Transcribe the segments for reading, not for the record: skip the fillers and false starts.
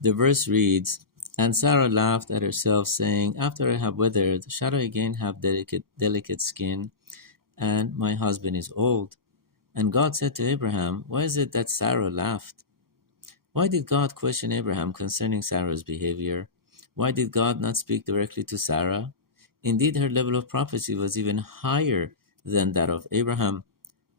The verse reads, "And Sarah laughed at herself, saying, After I have withered, shall I again have delicate skin? And my husband is old." And God said to Abraham, "Why is it that Sarah laughed?" Why did God question Abraham concerning Sarah's behavior? Why did God not speak directly to Sarah? Indeed, her level of prophecy was even higher than that of Abraham.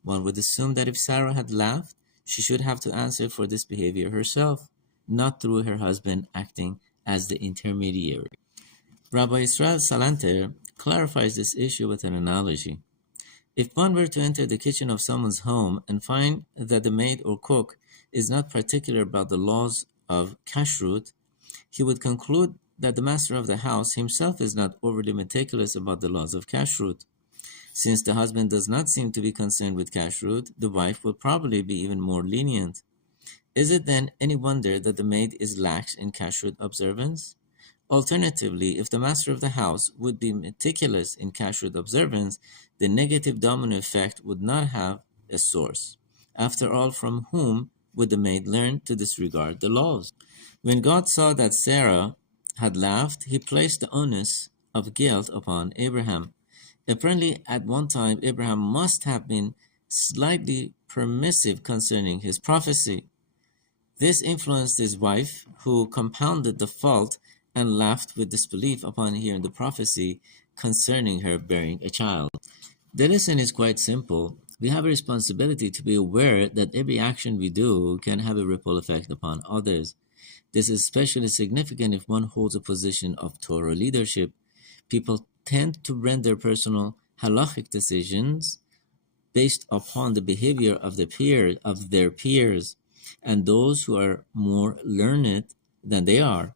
One would assume that if Sarah had laughed, she should have to answer for this behavior herself, not through her husband acting as the intermediary. Rabbi Israel Salanter clarifies this issue with an analogy. If one were to enter the kitchen of someone's home and find that the maid or cook is not particular about the laws of kashrut, he would conclude that the master of the house himself is not overly meticulous about the laws of kashrut. Since the husband does not seem to be concerned with kashrut, the wife will probably be even more lenient. Is it then any wonder that the maid is lax in kashrut observance? Alternatively, if the master of the house would be meticulous in kashrut observance, the negative domino effect would not have a source. After all, from whom would the maid learn to disregard the laws? When God saw that Sarah had laughed, he placed the onus of guilt upon Abraham. Apparently, at one time, Abraham must have been slightly permissive concerning his prophecy. This influenced his wife, who compounded the fault and laughed with disbelief upon hearing the prophecy concerning her bearing a child. The lesson is quite simple. We have a responsibility to be aware that every action we do can have a ripple effect upon others. This is especially significant if one holds a position of Torah leadership. People tend to render personal halachic decisions based upon the behavior of their peers, and those who are more learned than they are.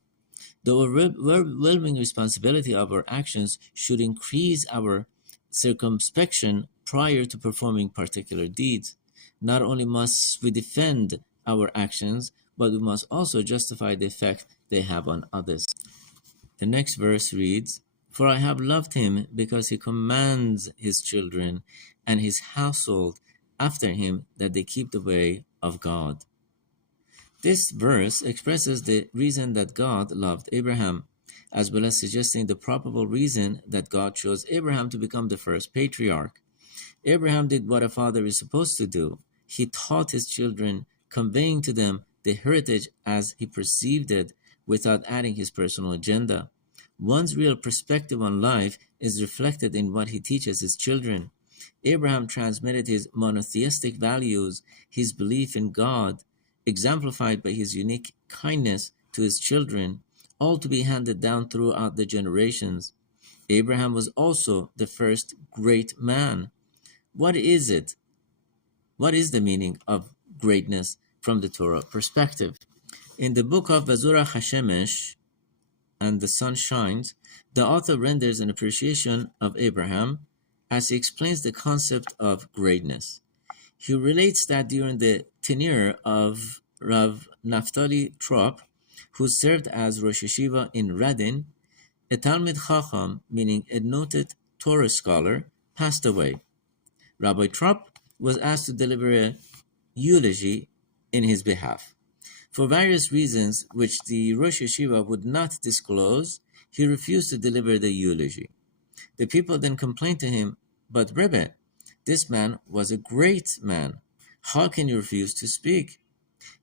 The overwhelming responsibility of our actions should increase our circumspection prior to performing particular deeds. Not only must we defend our actions, but we must also justify the effect they have on others. The next verse reads, "For I have loved him because he commands his children and his household after him that they keep the way of God." This verse expresses the reason that God loved Abraham, as well as suggesting the probable reason that God chose Abraham to become the first patriarch. Abraham did what a father is supposed to do. He taught his children, conveying to them the heritage as he perceived it, without adding his personal agenda. One's real perspective on life is reflected in what he teaches his children. Abraham transmitted his monotheistic values, his belief in God, exemplified by his unique kindness to his children, all to be handed down throughout the generations. Abraham was also the first great man. What is it? What is the meaning of greatness from the Torah perspective? In the book of Vazura Hashemesh, and the sun shines, the author renders an appreciation of Abraham as he explains the concept of greatness. He relates that during the tenure of Rav Naftali Trop, who served as Rosh Yeshiva in Radin, a Talmid Chacham, meaning a noted Torah scholar, passed away. Rabbi Trop was asked to deliver a eulogy in his behalf. For various reasons which the Rosh Yeshiva would not disclose, he refused to deliver the eulogy. The people then complained to him, "But Rebbe, this man was a great man. How can you refuse to speak?"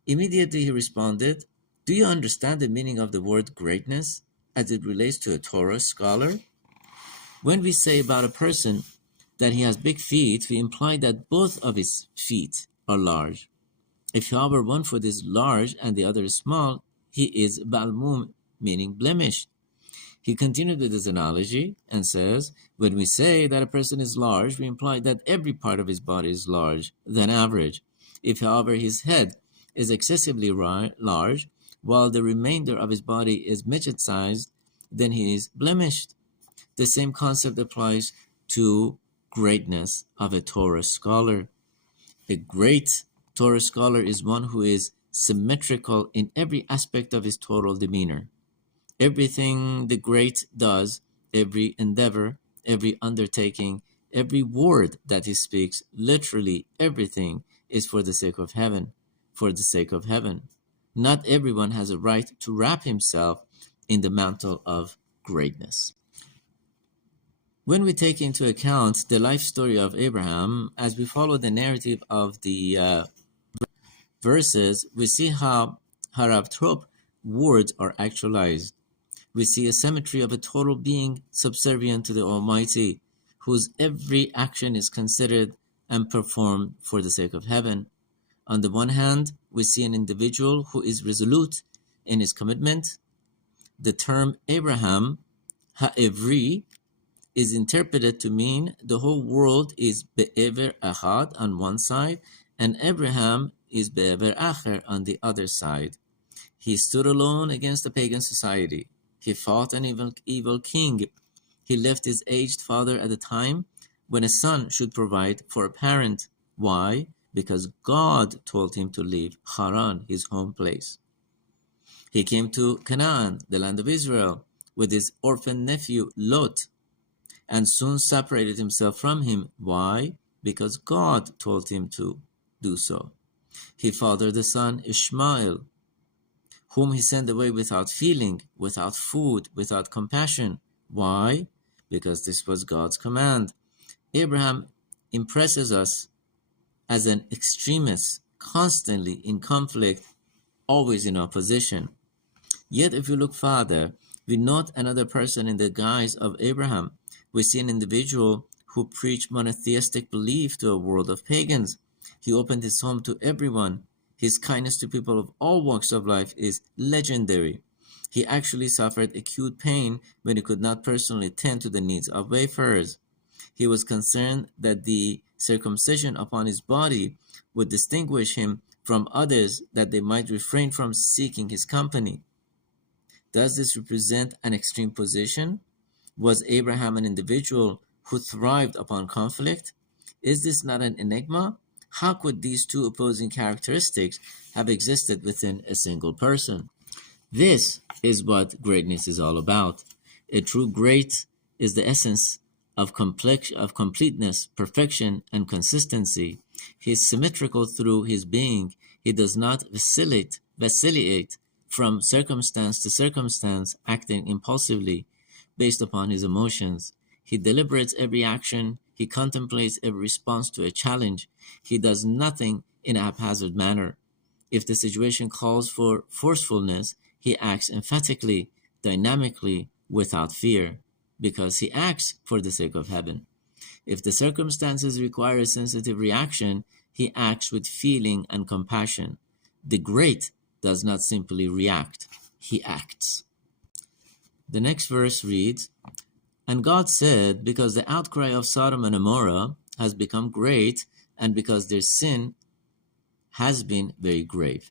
Immediately he responded, "Do you understand the meaning of the word greatness as it relates to a Torah scholar? When we say about a person that he has big feet, we imply that both of his feet are large. If however one foot is large and the other is small, he is balmum, meaning blemished." He continued with his analogy and says, "When we say that a person is large, we imply that every part of his body is large than average. If however his head is excessively large, while the remainder of his body is midget-sized, then he is blemished." The same concept applies to greatness of a Torah scholar. A great Torah scholar is one who is symmetrical in every aspect of his total demeanor. Everything the great does, every endeavor, every undertaking, every word that he speaks, literally everything, is for the sake of heaven, for the sake of heaven. Not everyone has a right to wrap himself in the mantle of greatness. When we take into account the life story of Abraham, as we follow the narrative of the verses, we see how Harabtrop words are actualized. We see a symmetry of a total being subservient to the Almighty, whose every action is considered and performed for the sake of heaven. On the one hand, we see an individual who is resolute in his commitment. The term Abraham, Ha'evri, is interpreted to mean the whole world is Be'ever Ahad on one side, and Abraham is Be'ever Acher on the other side. He stood alone against a pagan society. He fought an evil king. He left his aged father at a time when a son should provide for a parent. Why? Because God told him to leave Haran, his home place. He came to Canaan, the land of Israel, with his orphan nephew Lot, and soon separated himself from him. Why? Because God told him to do so. He fathered the son Ishmael, whom he sent away without feeling, without food, without compassion. Why? Because this was God's command. Abraham impresses us as an extremist, constantly in conflict, always in opposition. Yet if we look farther, we note another person in the guise of Abraham. We see an individual who preached monotheistic belief to a world of pagans. He opened his home to everyone. His kindness to people of all walks of life is legendary. He actually suffered acute pain when he could not personally tend to the needs of wayfarers. He was concerned that the circumcision upon his body would distinguish him from others, that they might refrain from seeking his company. Does this represent an extreme position? Was Abraham an individual who thrived upon conflict? Is this not an enigma? How could these two opposing characteristics have existed within a single person? This is what greatness is all about. A true great is the essence of completeness, perfection, and consistency. He is symmetrical through his being. He does not vacillate from circumstance to circumstance, acting impulsively based upon his emotions. He deliberates every action. He contemplates every response to a challenge. He does nothing in a haphazard manner. If the situation calls for forcefulness, he acts emphatically, dynamically, without fear, because he acts for the sake of heaven. If the circumstances require a sensitive reaction, he acts with feeling and compassion. The great does not simply react, he acts. The next verse reads, "And God said, because the outcry of Sodom and Gomorrah has become great, and because their sin has been very grave."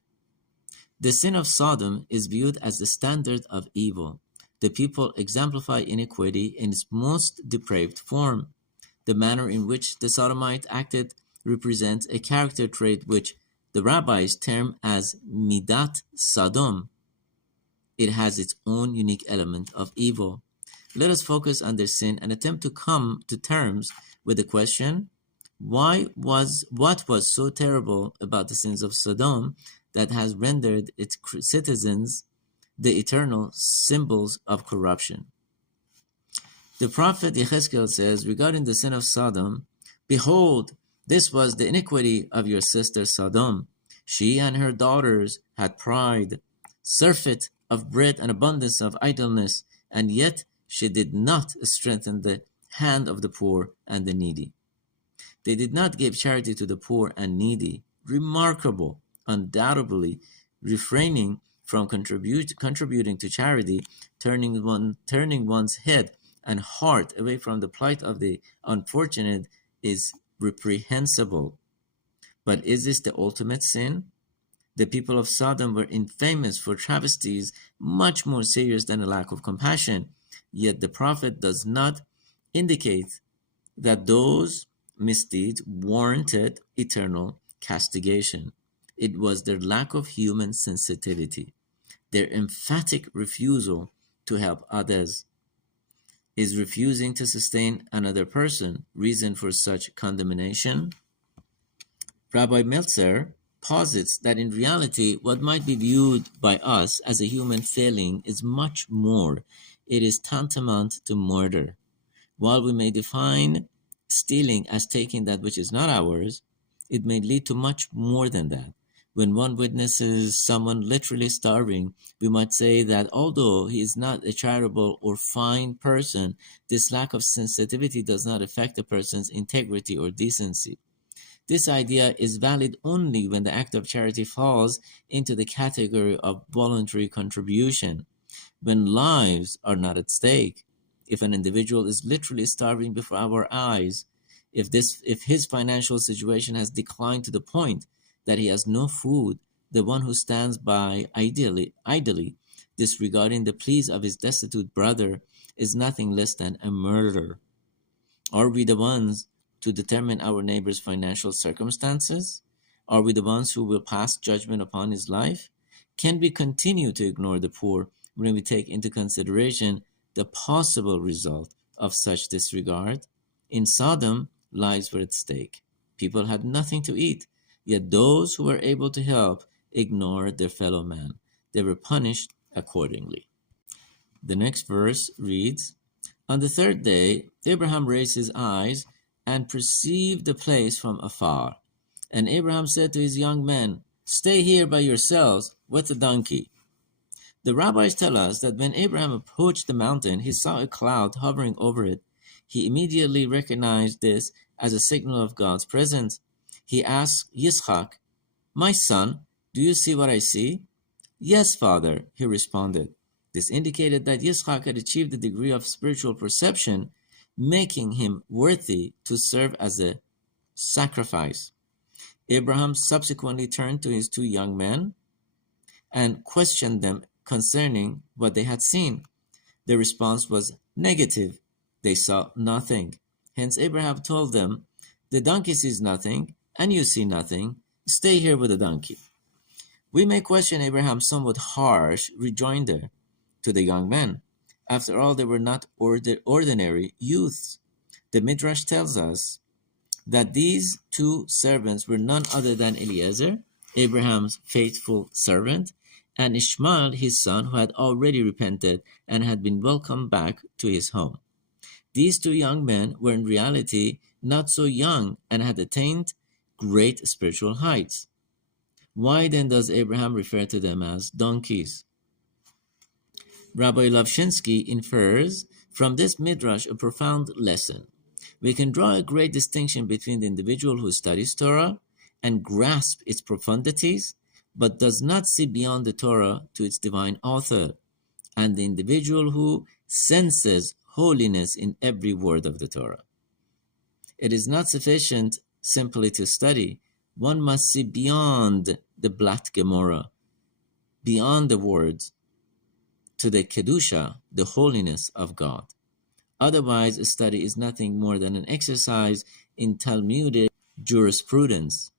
The sin of Sodom is viewed as the standard of evil. The people exemplify iniquity in its most depraved form. The manner in which the Sodomite acted represents a character trait which the rabbis term as Midat Sodom. It has its own unique element of evil. Let us focus on their sin and attempt to come to terms with the question, what was so terrible about the sins of Sodom that has rendered its citizens the eternal symbols of corruption? The prophet Yechezkel says regarding the sin of Sodom, "Behold, this was the iniquity of your sister Sodom. She and her daughters had pride, surfeit of bread and abundance of idleness, and yet she did not strengthen the hand of the poor and the needy." They did not give charity to the poor and needy. Remarkable, undoubtedly, refraining from contributing to charity, turning one's head and heart away from the plight of the unfortunate is reprehensible. But is this the ultimate sin? The people of Sodom were infamous for travesties much more serious than a lack of compassion. Yet the prophet does not indicate that those misdeeds warranted eternal castigation. It was their lack of human sensitivity, their emphatic refusal to help others. Is refusing to sustain another person reason for such condemnation? Rabbi Meltzer posits that in reality, what might be viewed by us as a human failing is much more. It is tantamount to murder. While we may define stealing as taking that which is not ours, it may lead to much more than that. When one witnesses someone literally starving, we might say that although he is not a charitable or fine person, this lack of sensitivity does not affect the person's integrity or decency. This idea is valid only when the act of charity falls into the category of voluntary contribution, when lives are not at stake. If an individual is literally starving before our eyes, if his financial situation has declined to the point that he has no food, the one who stands by idly disregarding the pleas of his destitute brother is nothing less than a murderer. Are we the ones to determine our neighbor's financial circumstances? Are we the ones who will pass judgment upon his life? Can we continue to ignore the poor when we take into consideration the possible result of such disregard? In Sodom, lives were at stake. People had nothing to eat, yet those who were able to help ignored their fellow man. They were punished accordingly. The next verse reads, On the third day, Abraham raised his eyes and perceived the place from afar. And Abraham said to his young men, Stay here by yourselves with the donkey. The rabbis tell us that when Abraham approached the mountain, he saw a cloud hovering over it. He immediately recognized this as a signal of God's presence. He asked Yitzchak, My son, do you see what I see? Yes, father, he responded. This indicated that Yitzchak had achieved a degree of spiritual perception, making him worthy to serve as a sacrifice. Abraham subsequently turned to his two young men and questioned them concerning what they had seen. Their response was negative. They saw nothing. Hence Abraham told them, The donkey sees nothing, and you see nothing. Stay here with the donkey. We may question Abraham's somewhat harsh rejoinder to the young men. After all, they were not ordinary youths. The Midrash tells us that these two servants were none other than Eliezer, Abraham's faithful servant, and Ishmael, his son, who had already repented and had been welcomed back to his home. These two young men were in reality not so young and had attained great spiritual heights. Why then does Abraham refer to them as donkeys? Rabbi Lavshinsky infers from this midrash a profound lesson. We can draw a great distinction between the individual who studies Torah and grasps its profundities, but does not see beyond the Torah to its divine author, and the individual who senses holiness in every word of the Torah. It is not sufficient simply to study. One must see beyond the Blat Gemara, beyond the words, to the Kedusha, the holiness of God. Otherwise, a study is nothing more than an exercise in Talmudic jurisprudence.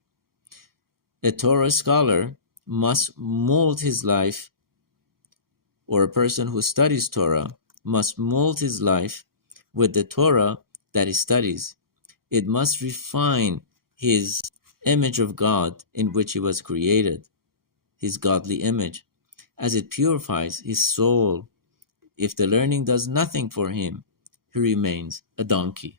A Torah scholar must mold his life, or a person who studies Torah must mold his life with the Torah that he studies. It must refine his image of God in which he was created, his godly image, as it purifies his soul. If the learning does nothing for him, he remains a donkey.